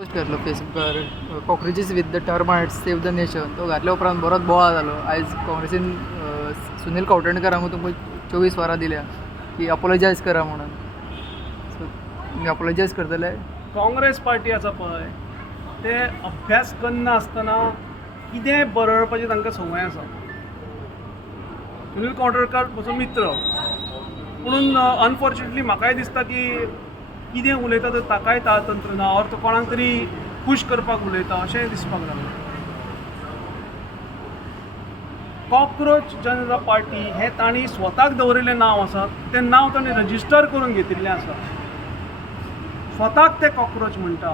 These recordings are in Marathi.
पोस्ट करलो फेसबुकार cockroaches with the termites save the nation तो घातल्या उपरांत बरोच बोवाळ जालो. आयज काँग्रेसीन सुनील कवठणकरांक तुमकां 24 वरां दिल्या की अपोलोजायज करा म्हणून. सो तुमी अपोलोजायज करतले? काँग्रेस पार्टी आसा पळय ते अभ्यास करना आसतना कितेंय बरळपाची तांकां संवय आसा. सुनील कवठणकर म्हजो मित्र म्हणून अनफॉर्च्युनेटली म्हाकाय दिसता की कितें उलयता तर ताकाय ताळतंत्र ना ऑर तो कोणाक तरी खूश करपाक उलयता अशें दिसपाक लागलें. कॉक्रोच जनता पार्टी हें तांणी स्वताक दवरिल्लें नांव आसा तें नांव तांणी रजिस्टर करून घेतिल्लें आसा. स्वताक ते कॉक्रोच म्हणटा.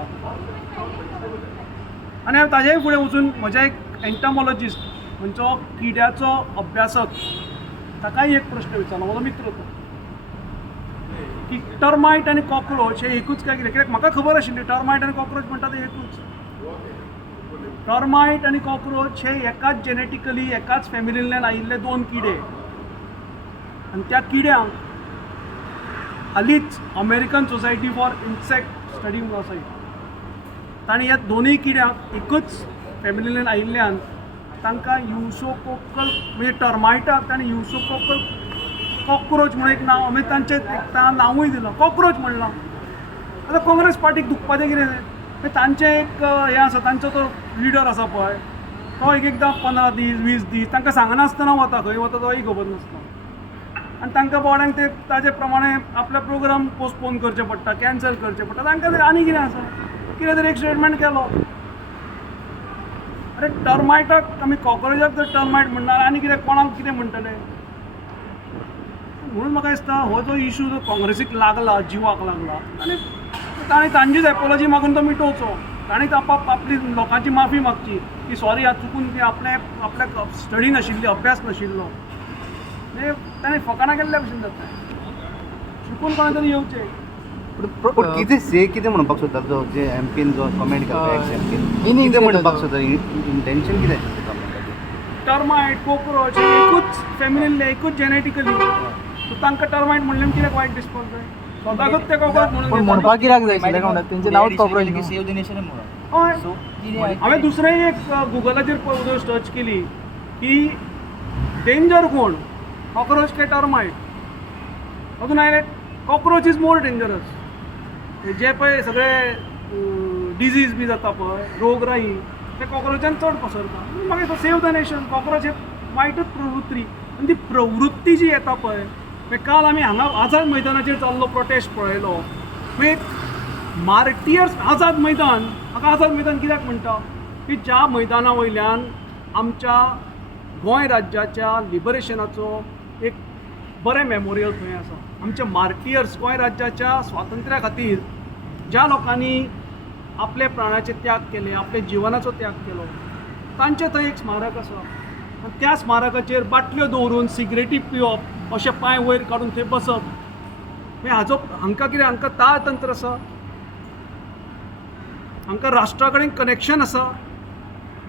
आनी हांव ताजेय फुडें वचून म्हज्या एक एंटमॉलॉजिस्ट खंयचो किड्याचो अभ्यासक ताकाय एक प्रश्न विचारलो. म्हजो मित्र तो की टर्मायट आनी कॉक्रोच हे एकूच काय कित्याक म्हाका खबर आशिल्ली टर्मायट आनी कॉक्रोच म्हणटा ते एकूच. टर्मायट आनी कॉक्रोच हे एकाच जेनेटिकली एकाच फॅमिलींतल्यान आयिल्ले दोन किडे आनी त्या किड्यांक हालींच American society for insect study म्हणून आसा तांणी ह्या दोनूय किड्यांक एकूच फॅमिलींतल्यान आयिल्ल्यान तांकां युसोकोकल म्हणजे टर्मायटाक तांणी युसोकोकल कॉक्रोच म्हणून एक नांव म्हणजे तांचें एक नांवूय दिलां कॉक्रोच म्हणलां. आतां काँग्रेस पार्टीक दुखपाचें कितें तांचें एक हें आसा तांचो तो लिडर आसा पळय तो एकदां 15 दीस 20 दीस तांकां सांगनासतना वता खंय वता तोय खबर नासता आनी तांकां बोर्डांक ते ताजे प्रमाणे आपले प्रोग्राम पोस्टपोन करचे पडटा कॅन्सल करचे पडटा. तांकां आनी कितें आसा कितें तरी एक स्टेटमेंट केलो. अरे टर्मायटाक आमी कॉक्रोचाक जर टर्मायट म्हणना आनी कितें कोणाक कितें म्हणटले. म्हणून म्हाका दिसता हो जो इशू जो काँग्रेसीक लागला जिवाक लागला आनी ताणें तांचीच एपॉलॉजी मागून तो मिटोवचो. ताणीच आपली लोकांची माफी मागची की सॉरी आज चुकून ती आपल्या स्टडी नाशिल्ली अभ्यास नाशिल्लो म्हणजे ताणें फकाणां केल्ल्या भशेन जाता. चुकून कोणा तरी येवचें. पूण कितें से कितें म्हणपाक सोदता जो जे एमपीन जो कमेंट केलो एक्स एमपीन कितें म्हणपाक सोदता इंटेंशन कितें आशिल्लें कमेंटाचें? टर्मायट कॉक्रोच एकूच फॅमिलींतले एकूच जेनेटिकली सो तांकां टर्मायट म्हणलें कित्याक वायट दिसपाक जाय. स्वताकूच ते कॉक्रोच पण म्हणून म्हणपाक कित्याक जाय आशिल्लें काय म्हणटा तेंचें नांवच कॉक्रोच न्हू. सेव द नेशन म्हणून. हय हांवें दुसरें एक गुगलाचेर पळोवन सर्च केली की डेंजर कोण कॉक्रोच के टर्मायट अजून आयले कॉक्रोच इज मोर डेंजरस. जे पळय सगळे डिजीज बी जाता पळय रोगराई ते कॉक्रोचान चड पसरता. म्हाका दिसता सेव द नेशन कॉक्रोच हे वायटूच प्रवृत्ती आनी ती प्रवृत्ती जी येता पळय काल आमी हांगा आझाद मैदानाचेर जाल्लो प्रोटेस्ट पळयलो. मागीर मार्टियर्स आझाद मैदान म्हाका आझाद मैदान कित्याक म्हणटा की ज्या मैदाना वयल्यान आमच्या गोंय राज्याच्या लिबरेशनाचो एक बरें मेमोरियल थंय आसा. आमचे मार्टियर्स गोंय राज्याच्या स्वातंत्र्या खातीर ज्या लोकांनी आपले प्राणाचे त्याग केले आपले जिवनाचो त्याग केलो तांचें थंय एक स्मारक आसा. आनी त्या स्मारकाचेर बाटल्यो दवरून सिगरेटी पिवप अशे पांय वयर काडून थंय बसप मागीर हाचो हांकां कितें हांकां ताळतंत्र आसा हांकां राष्ट्रा कडेन कनेक्शन आसा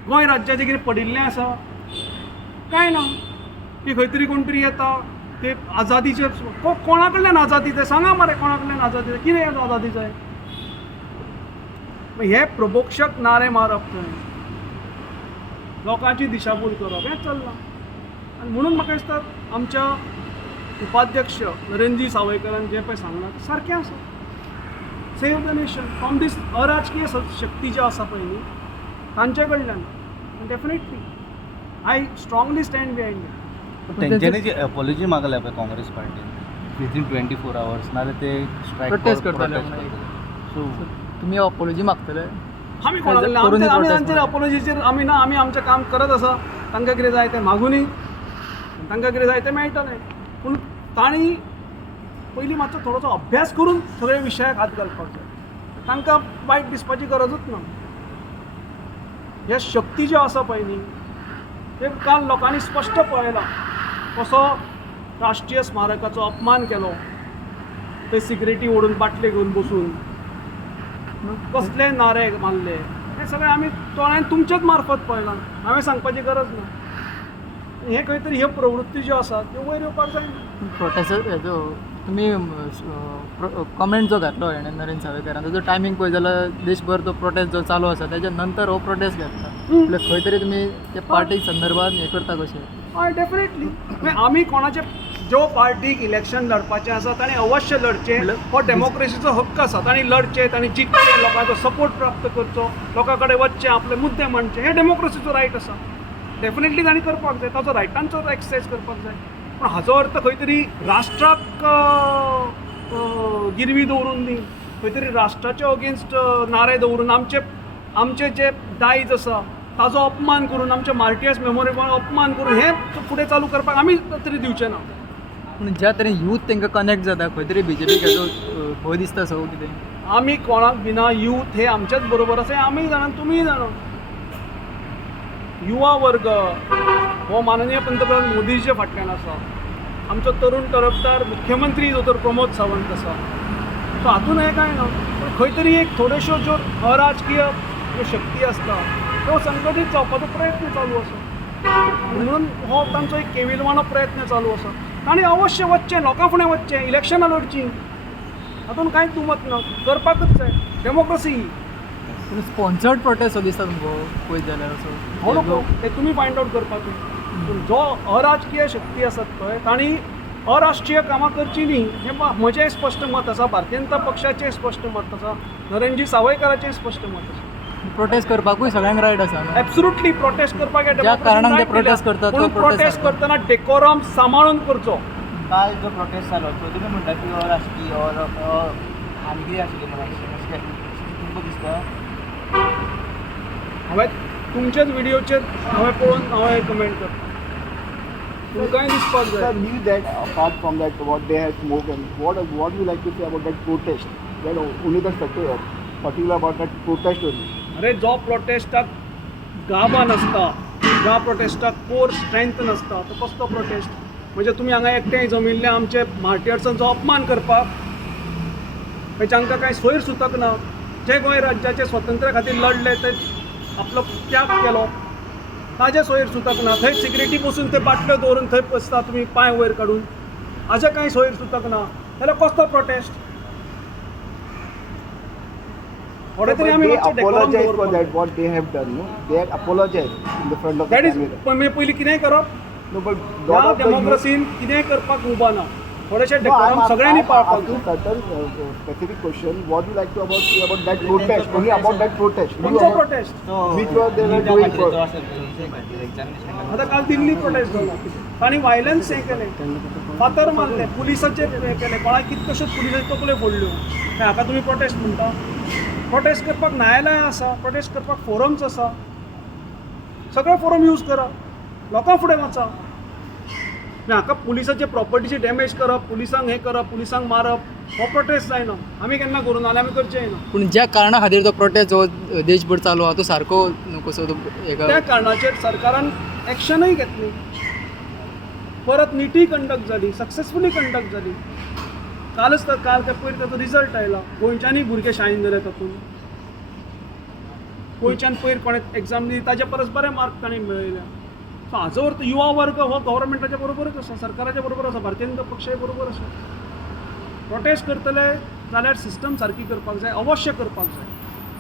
गोंय राज्याचें कितें पडिल्लें आसा कांय ना. ती खंय तरी कोण तरी येता ते आझादीचेर कोणा कडल्यान आझादी ते सांगा मरे कोणा कडल्यान आझादी जाय कितें आझादी जाय. हे प्रभोक्षक नारे मारप थंय लोकांची दिशाभूल करप हें चल्लां. आनी म्हणून म्हाका दिसता आमच्या उपाध्यक्ष नरेंद्रजी सावयकरान जें पळय सांगलां तें सारकें आसा. सेव द नेशन फ्रॉम दीस अराजकीय शक्ती ज्यो आसा पळय न्ही तांचे कडल्यान definitely I strongly stand behind it. तेंच्यांनी जी अपॉलॉजी मागल्या पळय काँग्रेस पार्टीन विथीन 24 hours नाल्यार ते स्ट्रायक प्रोटेस्ट करतले सो तुमी अपोलॉजी मागतले? आमी कोणाक आमी तांचेर अपॉलॉजीचेर आमी ना आमी आमचें काम करत आसा. तांकां कितें जाय तें मागुनी तांकां कितें जाय तें मेळटलें. पूण तांणी पयलीं मातसो थोडोसो अभ्यास करून सगळे विशयाक हात घालपाक जाय. तांकां वायट दिसपाची गरजूच ना. ह्या शक्ती ज्यो आसा पळय न्ही ते काल लोकांनी स्पश्ट पळयला कसो राष्ट्रीय स्मारकाचो अपमान केलो. ते सिगरेटी ओडून बाटले घेवन बसून कसले नारे मारले हे सगळें आमी दोळ्यान तुमच्याच मार्फत पळयलां. हांवें सांगपाची गरज ना. हे खंय तरी ह्यो प्रवृत्ती ज्यो आसात त्यो वयर येवपाक जायना. प्रोटेस्ट हेजो तुम्ही कमेंट जो घातलो हेणें नरेंद्र सावयकारान ताजो टायमींग पळय जाल्यार देशभर तो प्रोटेस्ट जो चालू आसा तेच्या नंतर हो प्रोटेस्ट घातला म्हटल्यार खंय तरी तुमी त्या पार्टी संदर्भात हें करता कशें हय डेफिनेटली आमी कोणाचे ज्यो पार्टीक इलेक्शन लडपाचें आसा ताणें अवश्य लडचें हो डेमोक्रेसीचो हक्क आसा तांणी लडचें तांणी जिखचें लोकांचो सपोर्ट प्राप्त करचो लोकां कडेन वचचें आपले मुद्दे मांडचे हे डेमोक्रेसीचो रायट आसा डेफिनेटली तांणी करपाक जाय ताचो रायटांचो एक्सरसायज करपाक जाय पूण हाचो अर्थ खंय तरी राष्ट्राक गिरवी दवरून न्ही खंय तरी राष्ट्राच्या अगेन्स्ट नारे दवरून आमचे जे दायज आसा ताजो अपमान करून आमच्या मार्टियर्स मेमोरियला अपमान करून हे फुडें चालू करपाक आमी तरी दिवचे ना पूण ज्या तरेन यूथ तांकां कनेक्ट जाता खंय तरी बीजेपीक हेजो भंय दिसता सो कितें आमी कोणाक भिना यूथ हे आमच्याच बरोबर आसा आमी जाणा तुमीय जाणा युवा वर्ग हो माननीय पंतप्रधान मोदीचे फाटल्यान आसा आमचो तरुण तरफदार मुख्यमंत्री दोतोर प्रमोद सावंत आसा सो हातून हें कांय ना पूण खंय तरी एक थोड्योश्यो ज्यो अराजकीय ज्यो शक्ती आसता त्यो संघटीत जावपाचो प्रयत्न चालू आसा म्हणून हो तांचो एक केविलवाणो प्रयत्न चालू आसा तांणी अवश्य वचचें लोकां फुडें वचचें इलेक्शनां लडचीं हातून कांयच दुमत ना करपाकच जाय डेमोक्रेसी पूण स्पॉन्सर्ड प्रोटेस्ट दिसता तुमकां पळयत जाल्यार हो असो नको ते तुमी फायंड आउट करपाक पूण जो अराजकीय शक्ती आसात पळय तांणी अराष्ट्रीय कामां करची न्ही हें म्हजें स्पश्ट मत आसा भारतीय जनता पक्षाचें स्पश्ट मत आसा नरेंद्रजी सावयकाराचें स्पश्ट मत आसा प्रोटेस्ट करपाकूय सगळ्यांक रायट आसा न्हू एब्सोल्युटली प्रोटेस्ट करपाक ज्या कारणान ते protest करतात, तो पूण protest प्रोटेस्ट करतात. करतना डेकोरम सांबाळून करचो काल जो प्रोटेस्ट जालो तो तुमी म्हणटा की अराजकीय और आनी कितें आशिल्लें तुमकां दिसता हांवें तुमचेच व्हिडिओचेर हांवें पळोवन हांवें कमेंट करता तुमकांय दिसपाक Sir, जाय knew that apart from that, what they had smoked and what you like to say about that protest? That only the particular about that protest only. अरे जो प्रोटेस्टाक गाभा नासता ज्या प्रोटेस्टाक कोर स्ट्रेंथ नासता तो कसलो प्रोटेस्ट म्हणजे तुमी हांगा एकठांय जमिल्ले आमचे मार्टियर्सांचो अपमान करपाक म्हणजे तांकां कांय सोयर सुतक ना जे गोंय राज्याचे स्वतंत्र्या खातीर लढले ते आपलो त्याग केलो ताजे सोयर सुतक ना थंय सिक्युरिटी बसून ते बाटल्यो दवरून थंय बसता तुमी पांय वयर काडून हाजे कांय सोयर सुतक ना जाल्यार कसलो प्रोटेस्ट थोडे तरी But आमी they मातशें decorum apologize for दवरपाक that, what they have done. No? They have apologized in the front of the that is camera. पण पयलीं कितेंय करप No, but ह्या lot of the youth. डेमोक्रेसीन कितेंय करपाक उबा ना थोडेशे No, I'm डेकोरम सगळ्यांनी पाळपाक asking जाय certain specific question. What you like to about that protest? Only about that protest. खंयचो prostate Which was they were doing for? आतां काल दिल्ली प्रोटेस्ट जालो तांणी वायलन्स हें केलें फातर मारले पुलिसाचेर हें केलें कोणाक कितल्योश्योच पुलिसाच्यो तकल्यो फोडल्यो हाका तुमी प्रोटेस्ट म्हणटा प्रोटेस्ट करपाक न्यायालय आसा प्रोटेस्ट करपाक फोरम्स आसा सगळे फोरम यूज करा लोकां फुडें वचा हाका पुलिसाचे प्रॉपर्टीची डॅमेज करप पुलिसांक हें करप पुलिसांक मारप हो प्रोटेस्ट जायना आमी केन्ना करूं ना जाल्यार आमी करचेंय ना पूण ज्या कारणां खातीर तो प्रोटेस्ट जो देशभर चालू आहा तो सारको कसो तो त्या कारणाचेर सरकारान एक्शनूय घेतली परत निटी कंडक्ट जाली सक्सेसफुली कंडक्ट जाली कालच काल त्या पयर ताचो रिजल्ट आयला गोंयच्यानय भुरगे शाळेन गेले तातूंत गोंयच्यान पयर कोणें एग्जाम दिली ताचे परस बरे मार्क तांणी मेळयल्या सो हाजो अर्थ युवा वर्ग हो गव्हर्मेंटाच्या बरोबरच आसा सरकाराच्या बरोबर आसा भारतीय जनता पक्षाच्या बरोबर आसा प्रोटेस्ट करतले जाल्यार सिस्टम सारकी करपाक जाय अवश्य करपाक जाय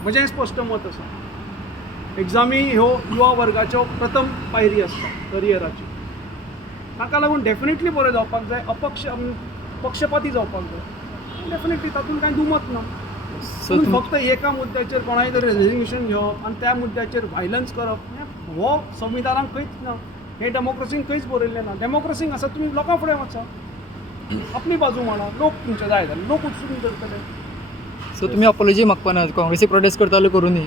म्हजें स्पश्ट मत आसा एग्जामी ह्यो युवा वर्गाच्यो प्रथम पायरी आसता करियराची ताका लागून डेफिनेटली बरें जावपाक जाय पक्षपाती जावपाक जाय डेफिनेटली तातूंत कांय दुमत ना सो पूण फक्त एका मुद्द्याचेर कोणाय तरी रेजिग्नेशन घेवप आनी त्या मुद्द्याचेर व्हायलन्स करप हो संविधानाक खंयच ना हे डेमोक्रेसीन खंयच बरयल्लें ना डेमोक्रेसीन आसा तुमी लोकां फुडें वचा आपली बाजू मांडा लोक तुमचे जाय जाल्यार लोक उत्सुक करतले सो तुमी अपॉलॉजी मागपा ना काँग्रेसी प्रोटेस्ट करताले करूं न्ही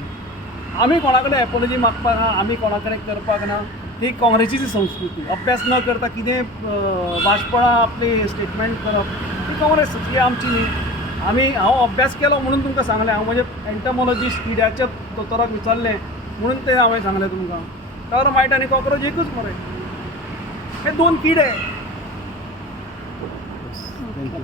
आमी कोणा कडेन एपॉलॉजी मागपाक ना आमी कोणा कडेन करपाक ना ही काँग्रेसीची संस्कृती अभ्यास न करता कितें भाशपणां आपली स्टेटमेंट करप ही काँग्रेस ही आमची न्ही हांव अभ्यास केलो म्हणून तुमकां सांगलें हांव म्हणजे एंटमॉलॉजिस्ट किड्याच्या दोतोराक विचारलें म्हणून तें हांवें सांगलें तुमकां टर्मायट आनी कॉक्रोच एकूच मरे हे दोन किडे